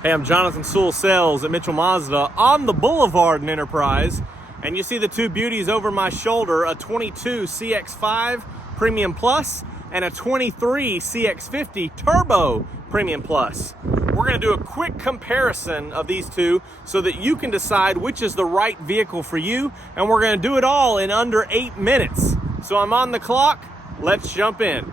Hey, I'm Jonathan Sewell Sales at Mitchell Mazda on the Boulevard in Enterprise. And you see the two beauties over my shoulder, a 22 CX-5 Premium Plus and a 23 CX-50 Turbo Premium Plus. We're gonna do a quick comparison of these two so that you can decide which is the right vehicle for you, and we're gonna do it all in under 8 minutes. So I'm on the clock, let's jump in.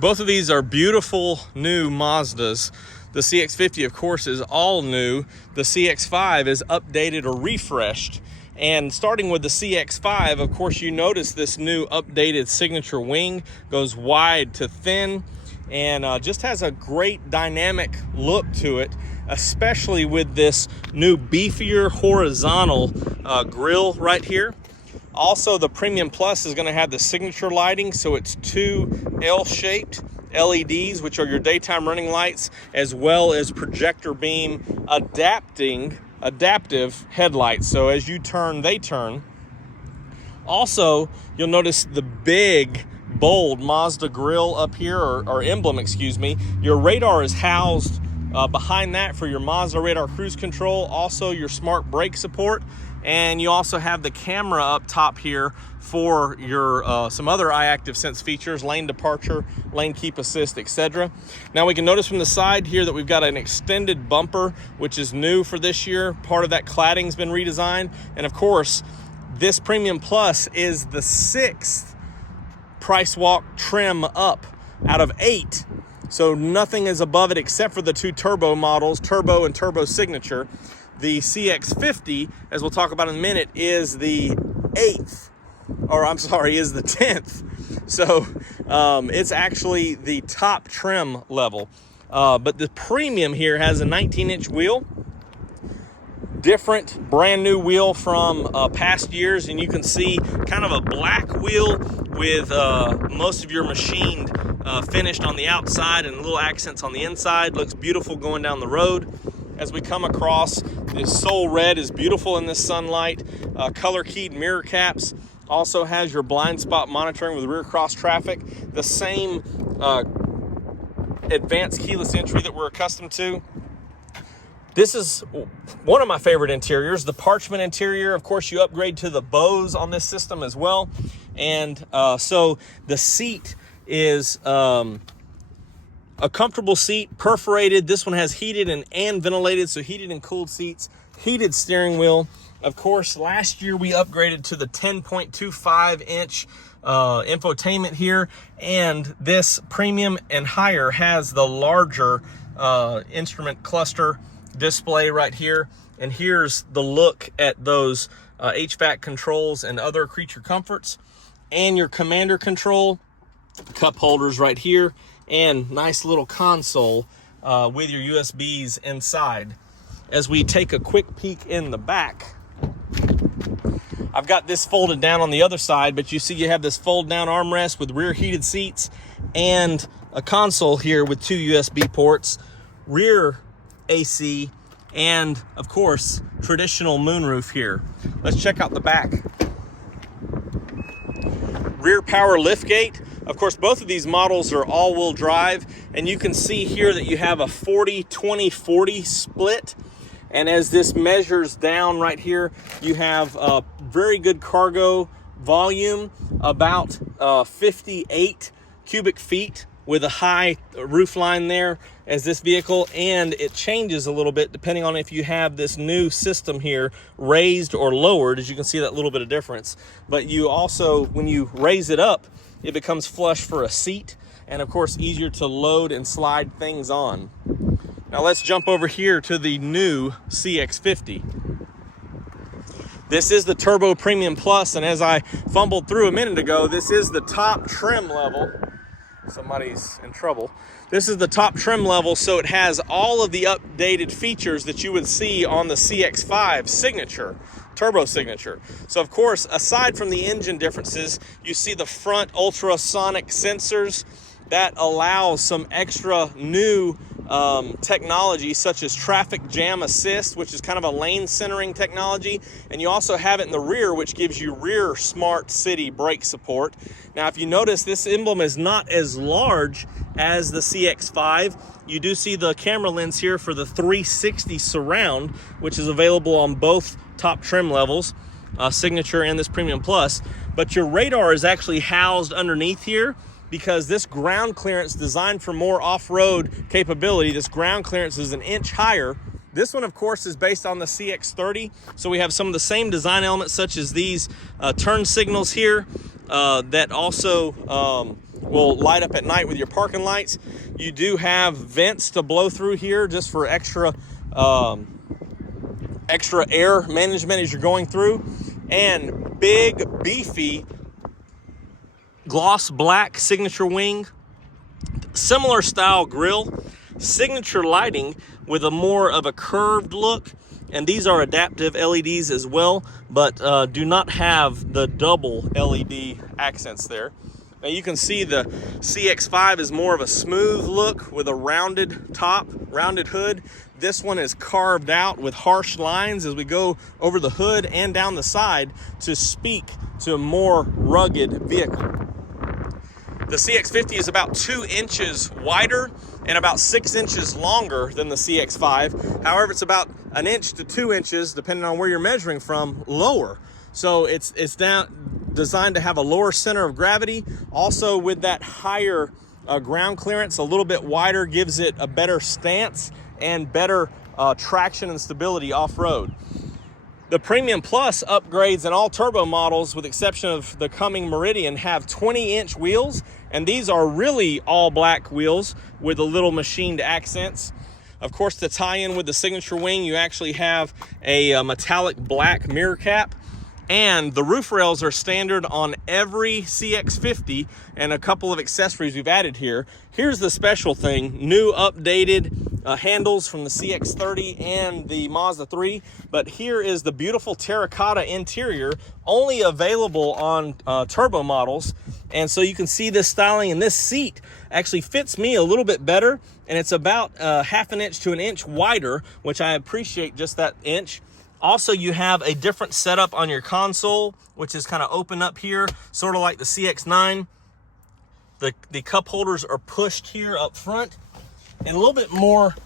Both of these are beautiful new Mazdas. The CX-50, of course, is all new. The CX-5 is updated or refreshed. And starting with the CX-5, of course, you notice this new updated signature wing goes wide to thin and just has a great dynamic look to it, especially with this new beefier horizontal grille right here. Also, the Premium Plus is going to have the signature lighting, so it's two L-shaped LEDs, which are your daytime running lights, as well as projector beam adaptive headlights. So as you turn, they turn. Also, you'll notice the big, bold Mazda grille up here, or emblem, excuse me. Your radar is housed behind that for your Mazda radar cruise control, also your smart brake support. And you also have the camera up top here for your some other iActive Sense features, lane departure, lane keep assist, etc. Now we can notice from the side here that we've got an extended bumper, which is new for this year. Part of that cladding's been redesigned. And of course, this Premium Plus is the 6th price walk trim up out of 8. So nothing is above it except for the two turbo models, Turbo and Turbo Signature. The CX-50, as we'll talk about in a minute, is the 8th, or I'm sorry, is the 10th. So it's actually the top trim level. But the Premium here has a 19-inch wheel, different brand new wheel from past years, and you can see kind of a black wheel with most of your machined finished on the outside and little accents on the inside. Looks beautiful going down the road. As we come across, this Soul Red is beautiful in this sunlight. Color keyed mirror caps. Also has your blind spot monitoring with rear cross traffic. The same advanced keyless entry that we're accustomed to. This is one of my favorite interiors, the parchment interior. Of course, you upgrade to the Bose on this system as well. And so the seat is a comfortable seat, perforated. This one has heated and ventilated, so heated and cooled seats, heated steering wheel. Of course, last year we upgraded to the 10.25-inch infotainment here, and this Premium and higher has the larger instrument cluster display right here. And here's the look at those HVAC controls and other creature comforts, and your commander control, cup holders right here, and nice little console with your USBs inside. As we take a quick peek in the back, I've got this folded down on the other side, but you see you have this fold down armrest with rear heated seats and a console here with two USB ports, rear AC, and of course, traditional moonroof here. Let's check out the back. Rear power liftgate. Of course, both of these models are all-wheel drive, and you can see here that you have a 40-20-40 split. And as this measures down right here, you have a very good cargo volume, about 58 cubic feet with a high roof line there as this vehicle, and it changes a little bit depending on if you have this new system here raised or lowered. As you can see, that little bit of difference. But you also, when you raise it up, it becomes flush for a seat, and of course easier to load and slide things on. Now let's jump over here to the new CX-50. This is the Turbo Premium Plus, and as I fumbled through a minute ago, this is the top trim level. Somebody's in trouble. This is the top trim level, so it has all of the updated features that you would see on the CX-5 Signature, Turbo Signature. So of course, aside from the engine differences, you see the front ultrasonic sensors that allows some extra new technology such as traffic jam assist, which is kind of a lane centering technology, and you also have it in the rear, which gives you rear smart city brake support. Now if you notice, this emblem is not as large as the CX-5. You do see the camera lens here for the 360 surround, which is available on both top trim levels, Signature and this Premium Plus, but your radar is actually housed underneath here, because this ground clearance, designed for more off-road capability, this ground clearance is an inch higher. This one, of course, is based on the CX-30, so we have some of the same design elements, such as these turn signals here that also will light up at night with your parking lights. You do have vents to blow through here just for extra air management as you're going through, and big, beefy gloss black Signature wing, similar style grille, Signature lighting with a more of a curved look, and these are adaptive LEDs as well, but do not have the double LED accents there. Now you can see the CX-5 is more of a smooth look with a rounded top, rounded hood. This one is carved out with harsh lines as we go over the hood and down the side to speak to a more rugged vehicle. The CX-50 is about 2 inches wider and about 6 inches longer than the CX-5. However, it's about 1 inch to 2 inches, depending on where you're measuring from, lower. So it's designed to have a lower center of gravity. Also, with that higher ground clearance, a little bit wider, gives it a better stance and better traction and stability off-road. The Premium Plus upgrades in all turbo models, with exception of the coming Meridian, have 20-inch wheels, and these are really all black wheels with a little machined accents. Of course, to tie in with the Signature wing, you actually have a metallic black mirror cap, and the roof rails are standard on every CX-50, and a couple of accessories we've added here. Here's the special thing: new updated handles from the CX-30 and the Mazda 3, but here is the beautiful terracotta interior, only available on turbo models. And so you can see this styling, and this seat actually fits me a little bit better, and it's about 1/2 inch to 1 inch wider, which I appreciate, just that inch. Also, you have a different setup on your console, which is kind of open up here, sort of like the CX-9. The cup holders are pushed here up front, and a little bit more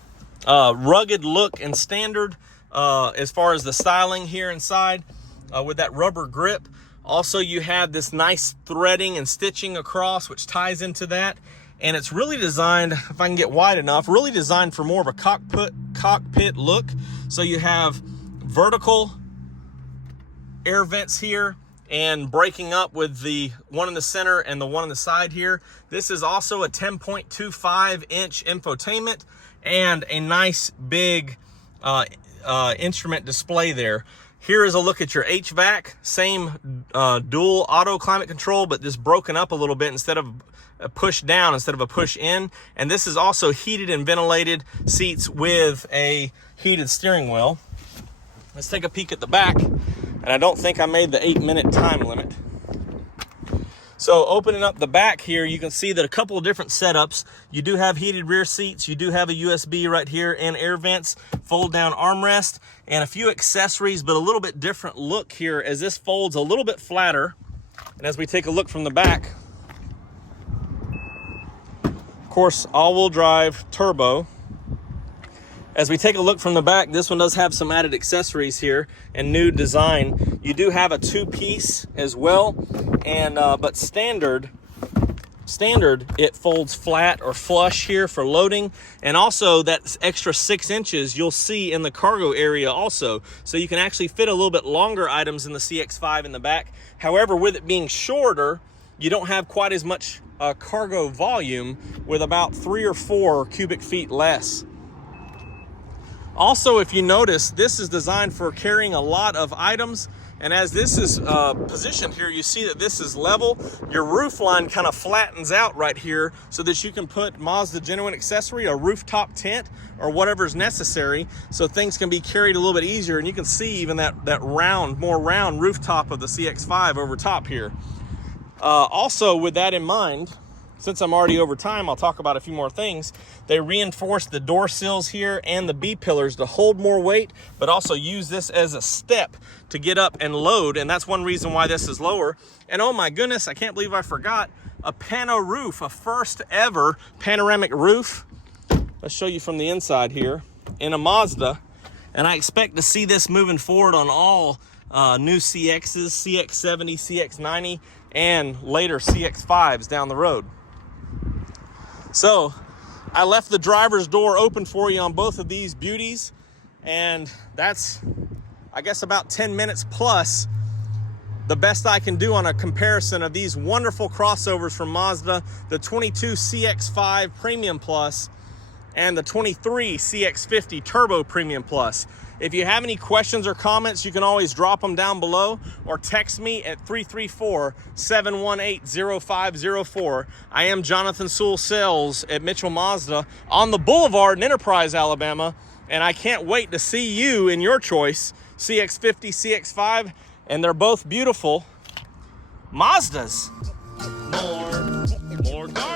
rugged look and standard as far as the styling here inside with that rubber grip. Also, you have this nice threading and stitching across, which ties into that. And it's really designed, if I can get wide enough, really designed for more of a cockpit look. So you have vertical air vents here, and breaking up with the one in the center and the one on the side here. This is also a 10.25-inch infotainment and a nice big instrument display there. Here is a look at your HVAC, same dual auto climate control, but just broken up a little bit instead of a push down instead of a push in. And this is also heated and ventilated seats with a heated steering wheel. Let's take a peek at the back, and I don't think I made the 8-minute time limit. So opening up the back here, you can see that a couple of different setups. You do have heated rear seats, you do have a USB right here, and air vents, fold down armrest, and a few accessories, but a little bit different look here as this folds a little bit flatter. And as we take a look from the back, of course, all-wheel drive turbo. As we take a look from the back, this one does have some added accessories here and new design. You do have a 2-piece as well, and but standard it folds flat or flush here for loading, and also that extra 6 inches you'll see in the cargo area also, so you can actually fit a little bit longer items in the CX-5 in the back. However, with it being shorter, you don't have quite as much cargo volume, with about 3 or 4 cubic feet less. Also, if you notice, this is designed for carrying a lot of items, and as this is positioned here, you see that this is level. Your roof line kind of flattens out right here so that you can put Mazda genuine accessory, a rooftop tent, or whatever is necessary, so things can be carried a little bit easier. And you can see even that more round rooftop of the CX-5 over top here. Also, with that in mind, since I'm already over time, I'll talk about a few more things. They reinforced the door sills here and the B-pillars to hold more weight, but also use this as a step to get up and load, and that's one reason why this is lower. And oh my goodness, I can't believe I forgot, a pano roof, a first ever panoramic roof. Let's show you from the inside here in a Mazda, and I expect to see this moving forward on all new CXs, CX-70, CX-90, and later CX-5s down the road. So I left the driver's door open for you on both of these beauties, and that's, I guess, about 10 minutes plus the best I can do on a comparison of these wonderful crossovers from Mazda, the 22 CX-5 Premium Plus and the 23 CX-50 Turbo Premium Plus. If you have any questions or comments, you can always drop them down below or text me at 334-718-0504. I am Jonathan Sewell Sales at Mitchell Mazda on the Boulevard in Enterprise, Alabama, and I can't wait to see you in your choice, CX-50, CX-5, and they're both beautiful Mazdas. More cars.